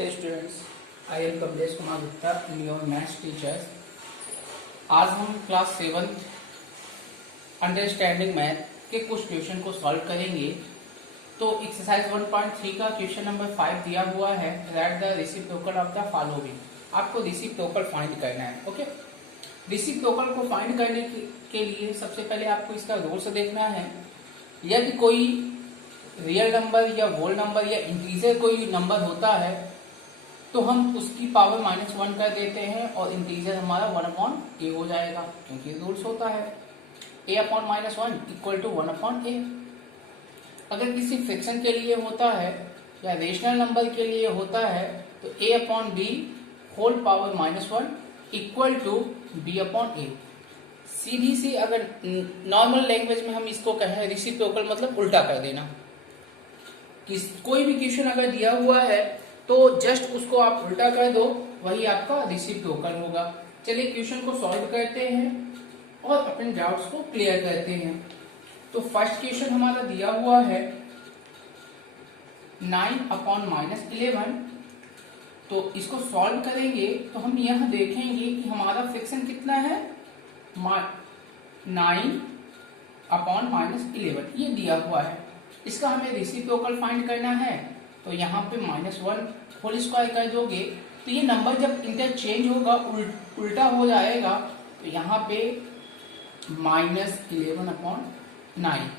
Dear students, I am Kamlesh Kumar Gupta, your maths teacher. आज हम class 7 understanding math के कुछ क्वेश्चन को सॉल्व करेंगे। तो एक्सरसाइज 1.3 का क्वेश्चन नंबर 5 दिया हुआ है, right the reciprocal of the following. आपको रेसिप्रोकल फाइंड करना है। ओके, रेसिप्रोकल को फाइंड करने के लिए सबसे पहले आपको इसका रूल्स देखना है। यदि कोई रियल नंबर या होल नंबर या इंटीजर कोई नंबर होता है तो हम उसकी पावर -1 कर देते हैं और इंटीजर हमारा 1/a हो जाएगा, क्योंकि रूल्स होता है a/-1 इक्वल टू 1/a। अगर किसी फ्रैक्शन के लिए होता है या रेशनल नंबर के लिए होता है तो a/b whole power -1 equal to b/a। सीधी सी अगर नॉर्मल लैंग्वेज में हम इसको कहें, रेसिप्रोकल मतलब उल्टा कर देना। कोई भी क्वेश्चन अगर दिया हुआ है तो जस्ट उसको आप उल्टा कर दो, वही आपका रेसिप्रोकल होगा। चलिए क्वेश्चन को सॉल्व करते हैं और अपने डाउट्स को क्लियर करते हैं। तो फर्स्ट क्वेश्चन हमारा दिया हुआ है 9/-11। तो इसको सॉल्व करेंगे तो हम यहां देखेंगे कि हमारा फ्रैक्शन कितना है, 9/-11 ये दिया हुआ है। इसका हमें रेसिप्रोकल फाइंड करना है। तो यहाँ पे -1 होल स्क्वायर कर दोगे तो ये नंबर जब इंटरचेंज होगा उल्टा हो जाएगा, तो यहाँ पे -11/9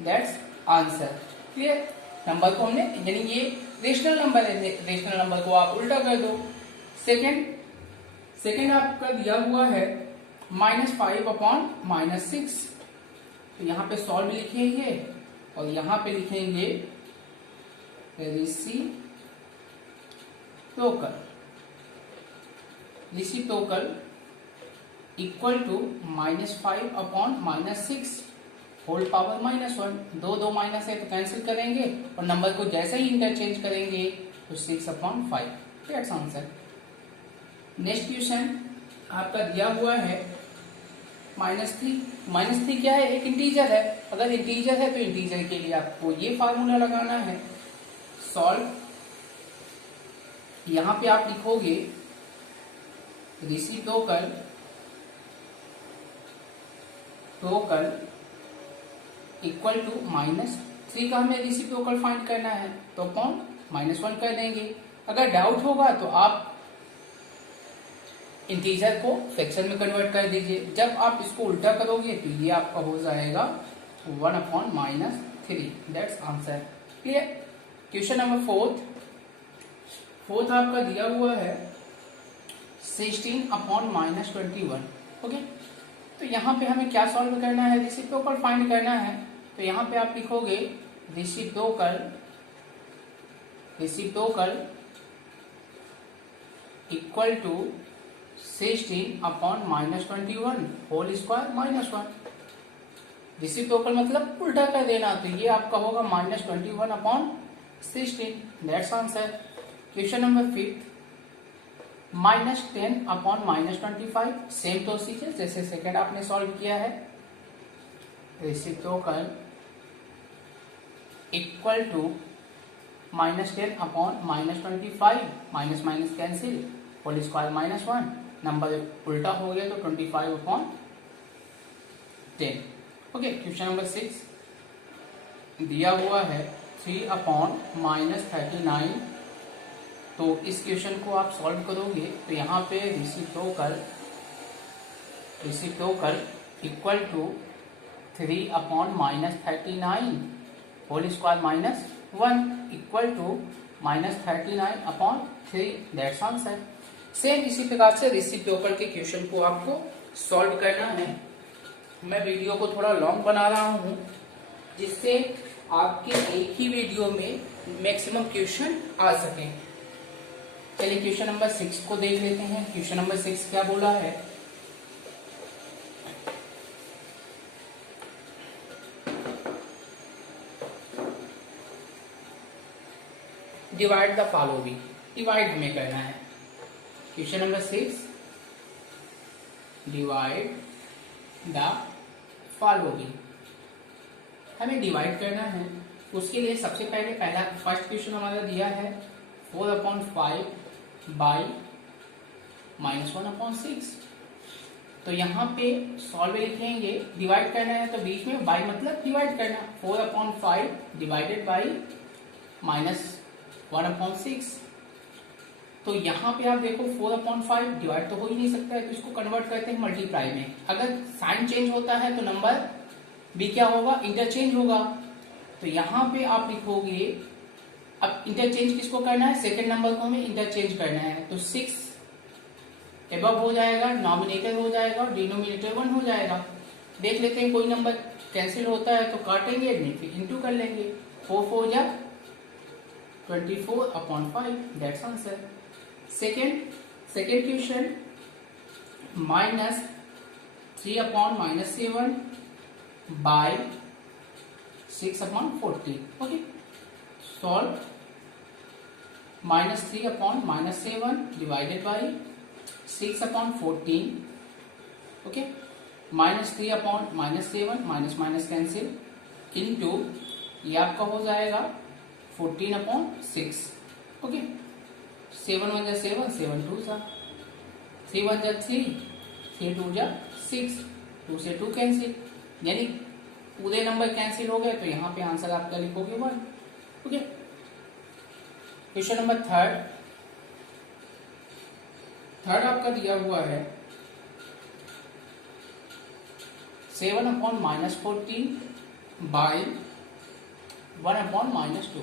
दैट्स आंसर। क्लियर? नंबर को हमने, यानी ये रेशनल नंबर है, रेशनल नंबर को आप उल्टा कर दो। सेकेंड आपका दिया हुआ है -5/-6। तो यहाँ पे सॉल्व लिखेंगे और यहाँ पे लिखेंगे reciprocal equal to -5/-6 whole power -1। दो माइनस है तो कैंसिल करेंगे और नंबर को जैसे ही इंटरचेंज करेंगे तो 6/5। That's answer. नेक्स्ट क्वेश्चन आपका दिया हुआ है -3 क्या है, एक इंटीजर है। अगर इंटीजर है तो इंटीजर के लिए आपको ये फार्मूला लगाना है, सॉल्व। यहां पे आप लिखोगे रेसिप्रोकल इक्वल टू -3 का हमें रेसिप्रोकल फाइंड करना है तो अपॉन -1 कर देंगे। अगर डाउट होगा तो आप इंटीजर को फ्रैक्शन में कन्वर्ट कर दीजिए। जब आप इसको उल्टा करोगे तो ये आपका हो जाएगा 1/-3। That's answer. Clear? Question number fourth आपका दिया हुआ है 16/-21। ओके, तो यहाँ पे हमें क्या सॉल्व करना है, रेसिप्रोकल फाइंड करना है। तो यहाँ पे आप लिखोगे reciprocal equal to 16/-21 whole square -1। Reciprocal मतलब उल्टा कर देना, तो ये आपका होगा -21/16। That's answer. Question number 5 -10/-25। Same procedure जैसे सेकंड आपने सॉल्व किया है। Reciprocal equal to -10/-25 minus cancel whole square -1। नंबर उल्टा हो गया तो 25/10। ओके, क्वेश्चन नंबर 6 दिया हुआ है 3/-39। तो इस क्वेश्चन को आप सॉल्व करोगे तो यहाँ पे reciprocal equal to 3/-39 whole square -1 equal to -39/3। That's answer. Same इसी प्रकार से रेसिप्रोकल के क्वेश्चन को आपको सॉल्व करना है। मैं वीडियो को थोड़ा लॉन्ग बना रहा हूं जिससे आपके एक ही वीडियो में मैक्सिमम क्वेश्चन आ सके। चलिए क्वेश्चन नंबर 6 को देख लेते हैं। क्वेश्चन नंबर 6 क्या बोला है, डिवाइड द फॉलोइंग। डिवाइड हमें करना है। Question number 6 divide the following, हमें डिवाइड करना है। उसके लिए सबसे पहले फर्स्ट क्वेश्चन हमारा दिया है 4/5 बाई -1/6। तो यहाँ पे सॉल्व लिखेंगे, डिवाइड करना है तो बीच में बाई मतलब डिवाइड करना, 4/5 डिवाइडेड बाई -1/6। तो यहाँ पे आप देखो 4/5 डिवाइड तो हो ही नहीं सकता है, तो इसको कन्वर्ट करते हैं मल्टीप्लाई में। अगर साइन चेंज होता है तो नंबर भी क्या होगा, इंटरचेंज होगा। तो यहाँ पे आप लिखोगे, अब इंटरचेंज किसको करना है, सेकेंड नंबर को हमें इंटरचेंज करना है। तो 6 एबव हो जाएगा, नॉमिनेटर हो जाएगा, डिनोमिनेटर 1 हो जाएगा। देख लेते हैं कोई नंबर कैंसिल होता है तो काटेंगे, नहीं फिर इंटू कर लेंगे। 4 4 जा 24/5, that's answer. Second question, -3/-7 by 6/40। Okay, solve. -3/-7 divided by 6/14। Okay, -3/-7 minus minus cancel into ये आपका हो जाएगा 14/6। ओके, 7 1 जा 7, 7 2 जा 3 1 जा 3, 3 2 जा 6, 2 से 2 कैंसिल, यानी पूरे नंबर कैंसिल हो गए। तो यहाँ पे आंसर आपका लिखोगे 1। ओके, क्वेश्चन नंबर थर्ड आपका दिया हुआ है 7/-14 बाई 1/-2।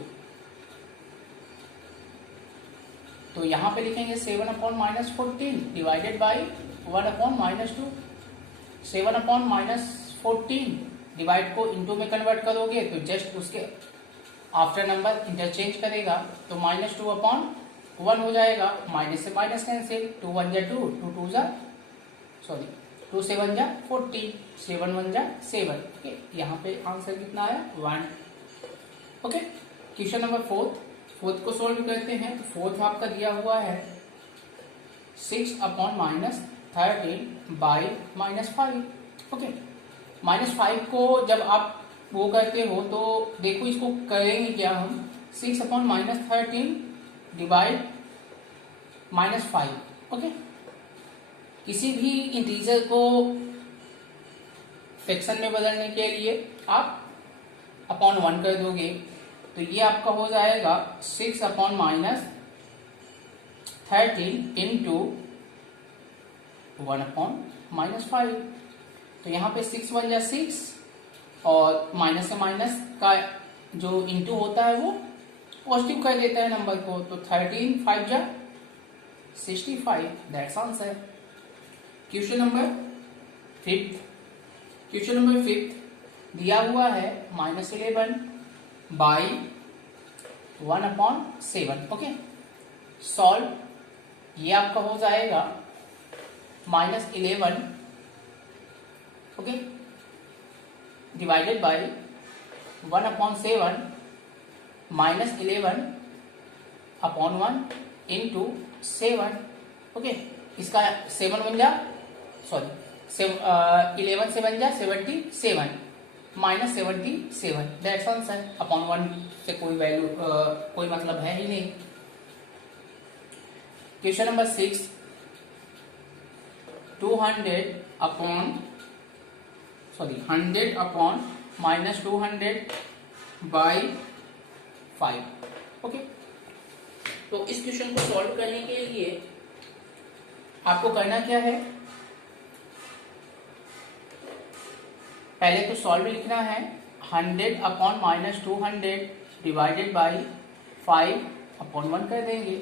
तो यहां पे लिखेंगे 7/-14 डिवाइडेड बाई 1/-2। 7/-14 डिवाइड को इनटू में कन्वर्ट करोगे तो जस्ट उसके आफ्टर नंबर इंटरचेंज करेगा, तो -2/1 हो जाएगा। माइनस से माइनस कैंसिल, 2 1 जा 2, 2 2 जा 2 7 जा 14, 7 1 जा 7। ओके, यहाँ पे आंसर कितना आया, 1। ओके, क्वेश्चन नंबर फोर्थ को सोल्व करते हैं। तो फोर्थ आपका दिया हुआ है 6/-13 बाई -5। ओके, -5 को जब आप वो करते हो तो देखो इसको करेंगे क्या हम, 6/-13 डिवाइड -5। ओके, किसी भी इंटीजर को फ्रैक्शन में बदलने के लिए आप /1 कर दोगे, तो ये आपका हो जाएगा 6/-13 इंटू 1/-5। तो यहाँ पे 6 1 जा 6 और माइनस से माइनस का जो इंटू होता है वो पॉजिटिव कर देता है नंबर को। तो 13 5 जा 65, that's answer. Question number fifth दिया हुआ है -11 बाई 1/7। Okay, solve. ये आपका हो जाएगा -11 okay divided by 1/7 -11/1 into 7। Okay, इसका 7 बन जा 11 से बन जा 77 -77, दैट्स आंसर। /1 से कोई वैल्यू कोई मतलब है ही नहीं। Question number 6, 100/-200 by 5। ओके, तो इस क्वेश्चन को सॉल्व करने के लिए आपको करना क्या है, पहले तो सॉल्व लिखना है। 100/-200 डिवाइडेड बाई 5/1 कर देंगे।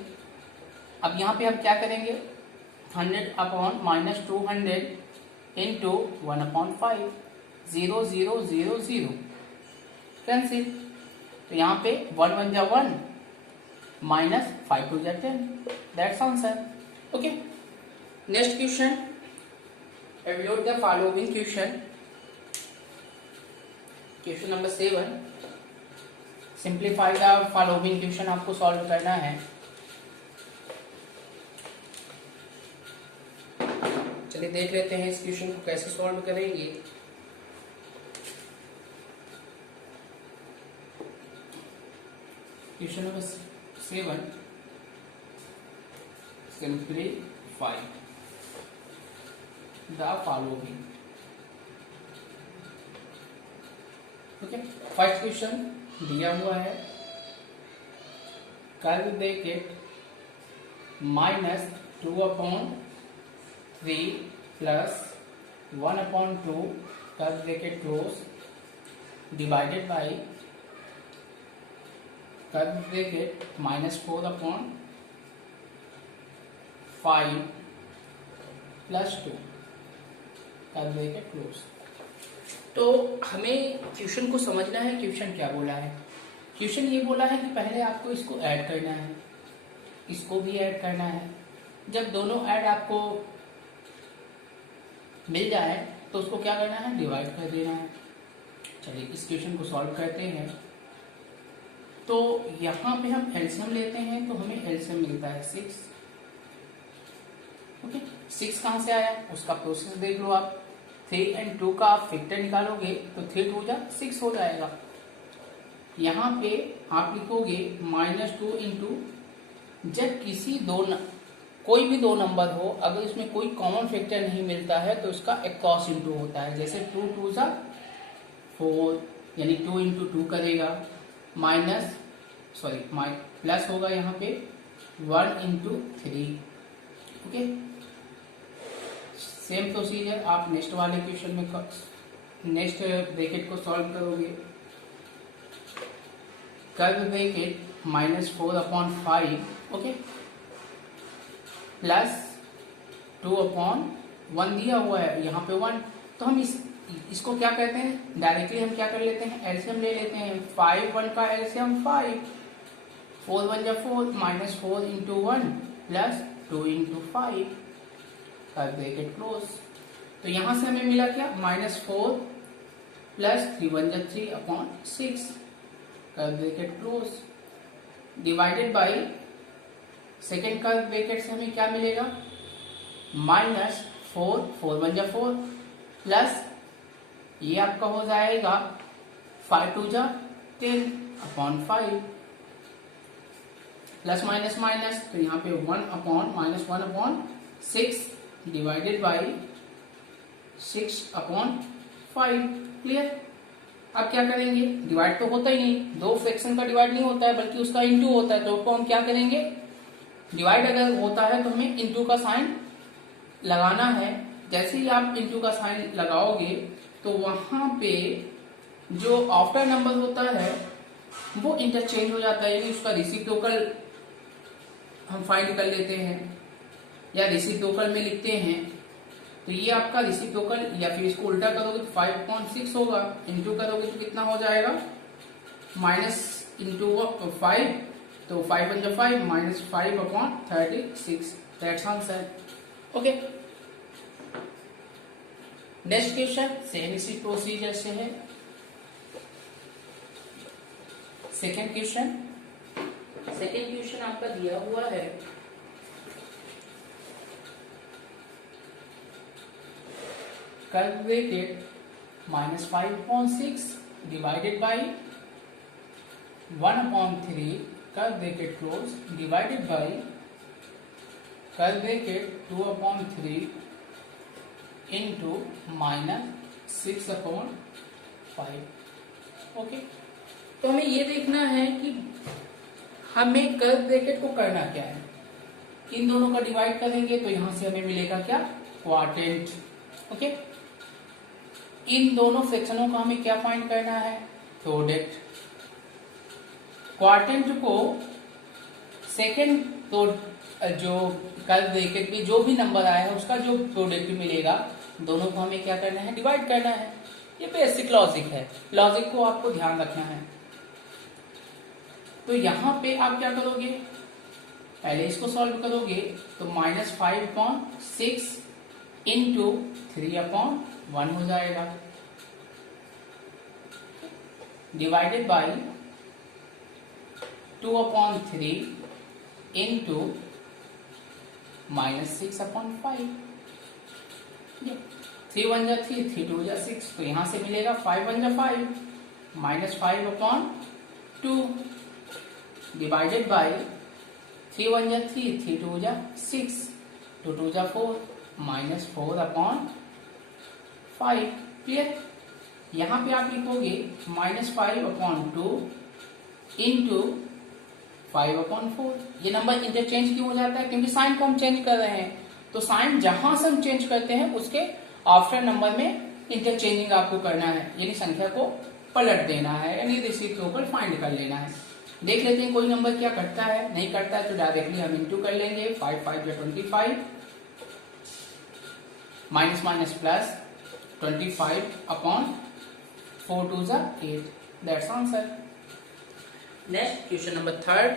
अब यहाँ पे हम क्या करेंगे, 100/-200 इंटू 1/5, 0 0 0 0 कैंसिल। तो यहाँ पे 1 1 जा 1 -5 2 जा 10, that's answer. Okay, next question, evaluate the following question. Question number 7, simplify the following question आपको सॉल्व करना है। चलिए देख लेते हैं इस क्वेश्चन को कैसे सॉल्व करेंगे। Question number 7, simplify the following. Okay, first question दिया हुआ है, curve bracket -2/3 plus 1/2 curve bracket close divided by curve bracket -4/5 plus 2 curve bracket close. तो हमें क्वेश्चन को समझना है, क्वेश्चन क्या बोला है। क्वेश्चन ये बोला है कि पहले आपको इसको ऐड करना है, इसको भी ऐड करना है। जब दोनों ऐड आपको मिल जाए तो उसको क्या करना है, डिवाइड कर देना है। चलिए इस क्वेश्चन को सॉल्व करते हैं। तो यहाँ पे हम एलसीएम लेते हैं, तो हमें एलसीएम मिलता है 6। ओके, 6 कहाँ से आया उसका प्रोसेस देख लो आप। 3 और 2 का आप फैक्टर निकालोगे तो 3 2 जा 6 हो जाएगा। यहाँ पे आप लिखोगे -2 इंटू, जब कोई भी दो नंबर हो, अगर इसमें कोई कॉमन फैक्टर नहीं मिलता है तो इसका अक्रॉस इंटू होता है। जैसे 2 2 जा 4, यानी 2 इंटू 2 करेगा, प्लस होगा यहाँ पे 1 इंटू 3। ओके, सेम प्रोसीजर आप नेक्स्ट वाले क्वेश्चन में नेक्स्ट ब्रैकेट को सॉल्व करोगे। कर्व ब्रैकेट -4/5, ओके, प्लस 2/1 दिया हुआ है यहाँ पे 1। तो हम इसको क्या कहते हैं, डायरेक्टली हम क्या कर लेते हैं, एलसीएम ले लेते हैं। 5 1 का एलसीएम 5, 4 1 जा 4, -4 into 1 plus 2 into 5 curve bracket close. तो यहां से हमें मिला क्या, -4 प्लस 3 1 जा 3/6 curve bracket close divided by second curve bracket से हमें क्या मिलेगा, -4 4 1 जा 4 प्लस ये आपका हो जाएगा 5 2 जा 10/5 प्लस माइनस माइनस, तो यहाँ पे 1/(-1/6) डिवाइडेड बाई 6/5। क्लियर। अब क्या करेंगे, डिवाइड तो होता ही नहीं, दो फ्रैक्शन का डिवाइड नहीं होता है बल्कि उसका इंटू होता है। तो हम क्या करेंगे, डिवाइड अगर होता है तो हमें इंटू का साइन लगाना है। जैसे ही आप इंटू का साइन लगाओगे तो वहां पे जो आफ्टर नंबर होता है वो इंटरचेंज हो जाता है, यानी उसका रेसिप्रोकल हम फाइंड कर लेते हैं या रेसिप्रोकल में लिखते हैं। तो ये आपका रेसिप्रोकल, या फिर इसको उल्टा करोगे तो 5.6 होगा, इंटू करोगे तो कितना हो जाएगा, माइनस इंटू 5, तो 5 1 जा 5 -5/36। That's answer. Okay, next question same इसी प्रोसीजर से है। सेकेंड क्वेश्चन आपका दिया हुआ है, curve bracket -5.6 divided by 1/3 curve bracket close divided by curve bracket 2/3 into -6/5। Okay, तो हमें ये देखना है कि हमें कर्व ब्रैकेट को करना क्या है। इन दोनों का डिवाइड करेंगे तो यहां से हमें मिलेगा क्या, क्वाड्रेंट। ओके, इन दोनों सेक्शनों का हमें क्या फाइंड करना है, प्रोडक्ट। क्वाड्रेंट को सेकेंड जो कर्व ब्रैकेट में जो भी नंबर आया है उसका जो प्रोडक्ट मिलेगा, दोनों को हमें क्या करना है, डिवाइड करना है। ये बेसिक लॉजिक है, लॉजिक को आपको ध्यान रखना है। तो यहां पे आप क्या करोगे, पहले इसको सॉल्व करोगे तो -5.6 इंटू 3/1 हो जाएगा, डिवाइडेड बाई 2/3 इंटू -6/5। 3 1 जा 3, 3 2 जा 6, तो यहां से मिलेगा 5 1 जा 5 -5/2 डिवाइडेड बाई 3 1 जा 3, 3 2 जा 6, 2 2 जा 4, माइनस 4 अपॉन 5। क्लियर। यहाँ पे आप लिखोगे -5 अपॉन 2 इंटू 5 अपॉन 4। ये नंबर इंटरचेंज क्यों हो जाता है? क्योंकि साइन को हम चेंज कर रहे हैं, तो साइन जहां से हम चेंज करते हैं उसके आफ्टर नंबर में इंटरचेंजिंग आपको करना है, यानी संख्या को पलट देना है, यानी रेसिप्रोकल फाइंड कर लेना है। देख लेते हैं कोई नंबर क्या करता है, नहीं करता है तो डायरेक्टली हम इंटू कर लेंगे। 5 5 या 25, माइनस माइनस प्लस 25 अपॉन 4 2 जा 8। That's answer. Next question number 3।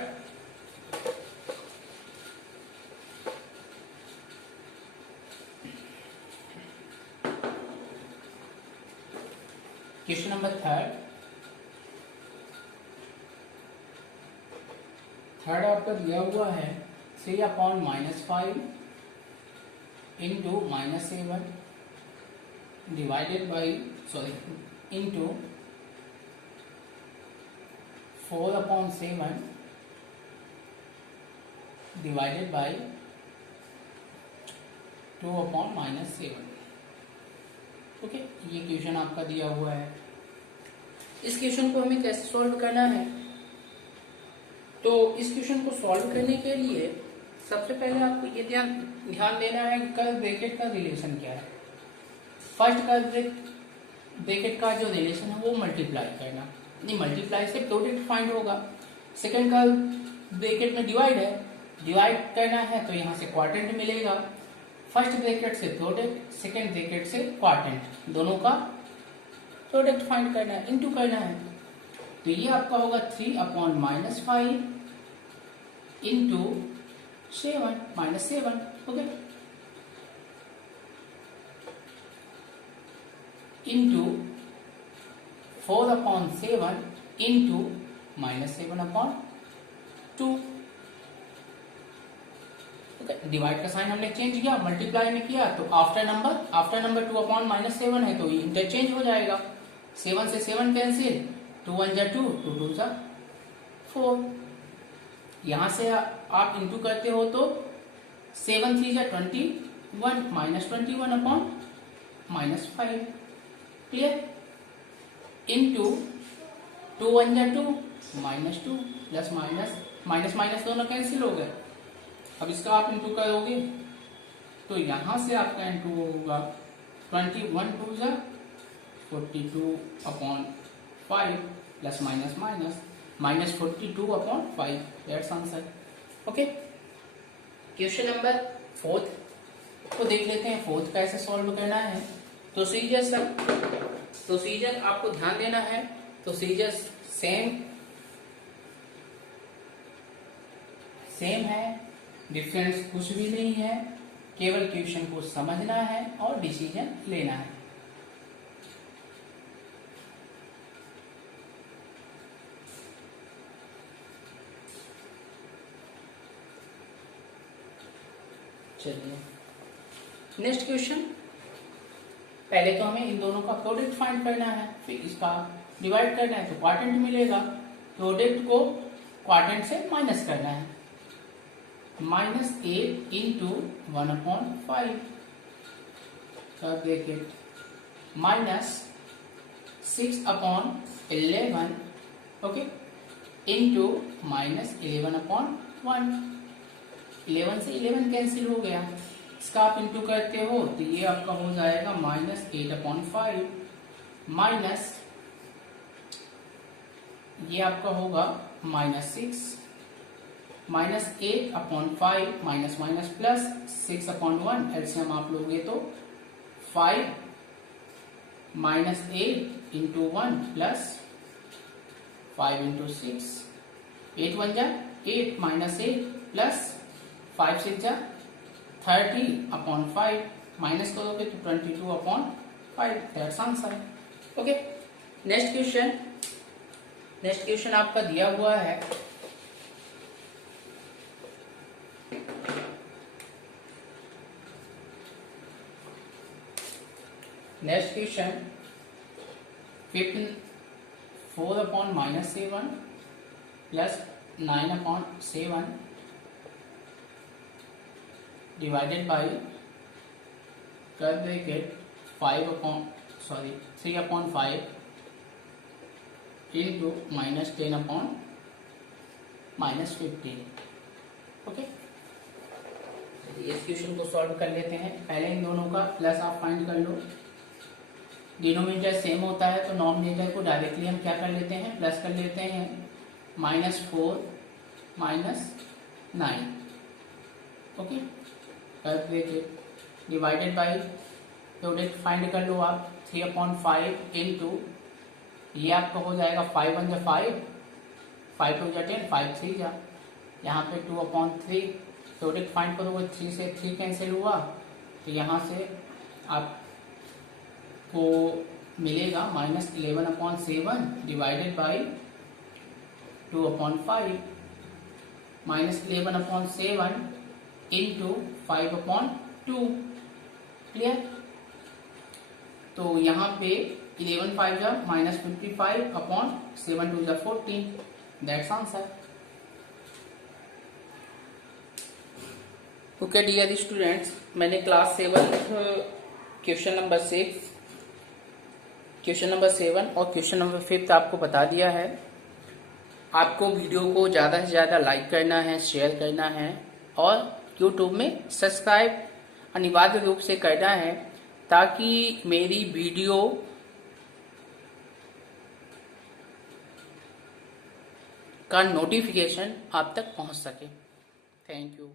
Question number 3 आपका दिया हुआ है 3 upon -5 into -7 divided by into 4 upon 7 divided by 2 upon -7। Okay, ये क्वेश्चन आपका दिया हुआ है। इस क्वेश्चन को हमें कैसे सॉल्व करना है? तो इस क्वेश्चन को सॉल्व करने के लिए सबसे पहले आपको ये ध्यान देना है कि कर्व ब्रैकेट का रिलेशन क्या है। फर्स्ट कर्व ब्रैकेट का जो रिलेशन है वो मल्टीप्लाई करना, नहीं मल्टीप्लाई से प्रोडक्ट फाइंड होगा। सेकंड कर्व ब्रैकेट में डिवाइड है, डिवाइड करना है तो यहाँ से क्वाड्रेंट मिलेगा। फर्स्ट ब्रैकेट से प्रोडक्ट, सेकंड ब्रैकेट से क्वाड्रेंट, दोनों का प्रोडक्ट फाइंड करना है, इनटू करना है। तो ये आपका होगा 3 upon -5 into 7 -7। Okay, into 4 upon 7 into -7 upon 2। Divide का साइन हमने चेंज किया, मल्टीप्लाई में किया तो आफ्टर नंबर 2 अपॉन -7 है तो ये इंटरचेंज हो जाएगा। 7 से 7 कैंसिल, 2 1 जा 2, 2 2 जा 4। यहां से आप इंटू करते हो तो 7 3 जा 21, -21 अपॉन -5। क्लियर। इंटू 2 1 जा 2, -2 प्लस माइनस दोनों कैंसिल हो गए। अब इसका आप इंटू करोगे तो यहां से आपका इंटू होगा 21 2 जा 42 upon 5 plus minus -42 upon 5। That's answer. Okay, question number 4 को देख लेते हैं। 4 कैसे सॉल्व करना है? प्रोसीजर आपको ध्यान देना है। प्रोसीजर सेम है, डिफरेंस कुछ भी नहीं है, केवल क्वेश्चन को समझना है और डिसीजन लेना है। चलिए नेक्स्ट क्वेश्चन। पहले तो हमें इन दोनों का प्रोडक्ट फाइंड करना है, फिर इसका डिवाइड करना है तो क्वाड्रेंट मिलेगा। प्रोडक्ट को क्वाड्रेंट से माइनस करना है। -8 इंटू 1 अपॉन 5 कर bracket -6 upon 11, okay, into -11 upon 1। 11 से 11 कैंसिल हो गया। इसका आप इंटू करते हो तो ये आपका हो जाएगा -8 अपॉन 5 माइनस ये आपका होगा -6 -8 upon 5 minus plus 6 upon 1। LCM आप लोगे तो 5 -8 इंटू 1 प्लस 5 इंटू 6, 8 1 जा 8 -8 प्लस 5 6 जा 30 अपॉन 5, माइनस करोगे तो 22 upon 5। That's answer. Okay, next question आपका दिया हुआ है next question 4 upon -7 plus 9 upon 7 divided by कर ब्रैकेट 3/5 इंटू -10/-15। ओके, इस क्वेश्चन को सॉल्व कर लेते हैं। पहले इन दोनों का प्लस आप फाइंड कर लो। डिनोमिनेटर सेम होता है तो नॉमिनेटर को डायरेक्टली हम क्या कर लेते हैं, प्लस कर लेते हैं। -4 -9, ओके, कर bracket divided by product find कर लो आप 3/5 इंटू, ये आपका हो जाएगा 5 1 जा 5, 5 2 जा 10, 5 3 जा, यहाँ पे 2/3 प्रोडक्ट फाइंड करोगे, 3 से 3 कैंसिल हुआ तो यहाँ से आपको मिलेगा -11/7 डिवाइडेड बाई 2/5 -11/7 इंटू 5/2। क्लियर? तो यहाँ पे 11 5 जा -55/7 2 जा 14। That's answer. Okay dear students, मैंने class 7 question number 6, question number 7 और क्वेश्चन नंबर 5 आपको बता दिया है। आपको वीडियो को ज़्यादा से ज़्यादा लाइक करना है, शेयर करना है और यूट्यूब में सब्सक्राइब अनिवार्य रूप से करना है ताकि मेरी वीडियो का नोटिफिकेशन आप तक पहुंच सके। Thank you.